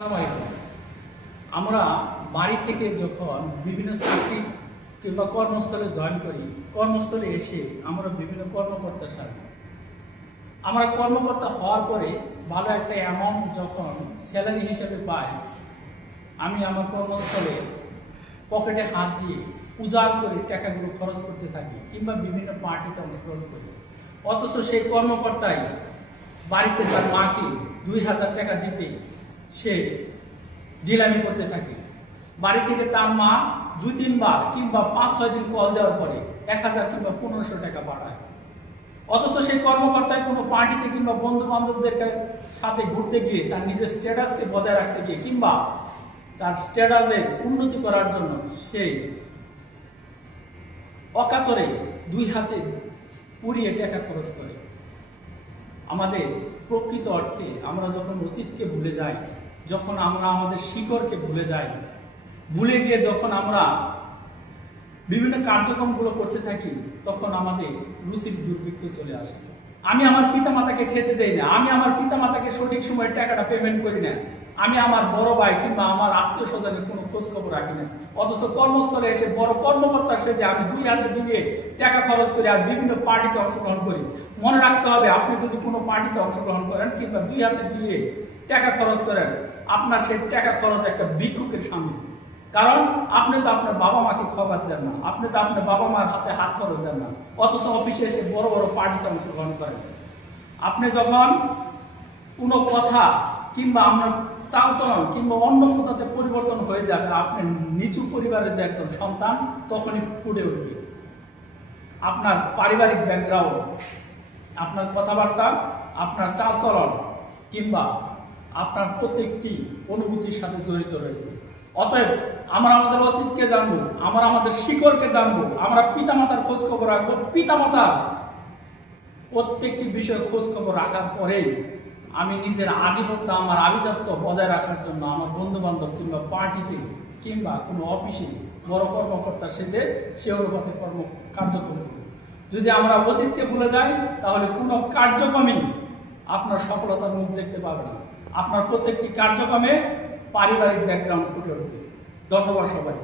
আমরা বাড়ি থেকে যখন বিভিন্ন চাকরি কিংবা কর্মস্থলে জয়েন করি, কর্মস্থলে এসে আমরা বিভিন্ন কর্মকর্তার সাথে আমরা কর্মকর্তা হওয়ার পরে ভালো একটা অ্যামাউন্ট যখন স্যালারি হিসেবে পাই, আমি আমার কর্মস্থলে পকেটে হাত দিয়ে উজাড় করে টাকাগুলো খরচ করতে থাকি কিংবা বিভিন্ন পার্টিতে অংশগ্রহণ করি। অথচ সেই কর্মকর্তাই বাড়িতে তার মাকে 2000 টাকা দিতে সে ডিলামি করতে থাকে। বাড়ি থেকে তার মা 2-3 বার কিংবা 5-6 দিন কল দেওয়ার পরে 1000 কিংবা 1500 টাকা পাঠায়। অথচ সেই কর্মকর্তায় কোনো পার্টিতে কিংবা বন্ধু বান্ধবদের সাথে ঘুরতে গিয়ে তার নিজের স্ট্যাটাসকে বজায় রাখতে গিয়ে কিংবা তার স্ট্যাটাসের উন্নতি করার জন্য সে অকাতরে 2 হাতে পুড়িয়ে টাকা খরচ করে। আমাদের প্রকৃত অর্থে আমরা যখন অতীতকে ভুলে যাই, যখন আমরা আমাদের শিকড়কে ভুলে যাই, ভুলে গিয়ে যখন আমরা বিভিন্ন কার্যক্রমগুলো করতে থাকি, তখন আমাদের রুচির দুর্ভিক্ষ চলে আসে। আমি আমার পিতামাতাকে খেতে দেই না, আমি আমার পিতামাতাকে সঠিক সময়ে টাকাটা পেমেন্ট করি না, আমি আমার বড় ভাই কিংবা আমার আত্মীয় স্বজনের কোনো খোঁজ খবর রাখি না। অথচ কর্মস্থলে এসে বড় কর্মকর্তা সেজে আমি 2 হাতে মিলিয়ে টাকা খরচ করি আর বিভিন্ন পার্টিতে অংশগ্রহণ করি। মনে রাখতে হবে, আপনি যদি কোনো পার্টিতে অংশগ্রহণ করেন কিংবা 2 হাতে মিলিয়ে টাকা খরচ করেন, আপনার সেই টাকা খরচ একটা ভিক্ষুকের সামনে। কারণ আপনি তো আপনার বাবা মাকে খাবার দেন না, আপনি তো আপনার বাবা মার হাতে হাত খরচ দেন না, অথচ অফিসে এসে বড় বড় পার্টিতে অংশগ্রহণ করেন। আপনি যখন কোনো কথা কিংবা আপনার চালচলন কিংবা অন্য কোথাতে পরিবর্তন হয়ে যাবে, আপনি নিচু পরিবারের যে একজন সন্তান তখনই ফুটে উঠবে। আপনার পারিবারিক ব্যাকগ্রাউন্ড, আপনার কথাবার্তা, আপনার চালচলন কিংবা আপনার প্রত্যেকটি অনুভূতির সাথে জড়িত রয়েছে। অতএব আমরা আমাদের অতীতকে জানবো, আমরা আমাদের শিকড়কে জানবো, আমরা পিতামাতার খোঁজ খবর রাখবো। পিতামাতার প্রত্যেকটি বিষয়ে খোঁজ খবর রাখার পরেই আমি নিজের আধিপত্য, আমার আভিজাত্য বজায় রাখার জন্য আমার বন্ধু বান্ধব কিংবা পার্টিতে কিংবা কোনো অফিসে বড় কর্মকর্তা সেজে সে অনুপাতে কার্যক্রম করব। যদি আমরা অতীতকে ভুলে যাই, তাহলে কোনো কার্যক্রমই আপনার সফলতার মুখ দেখতে পাবে না। আপনার প্রত্যেকটি কার্যক্রমে পারিবারিক ব্যাকগ্রাউন্ড ফুটে উঠবে। ধন্যবাদ সবাই।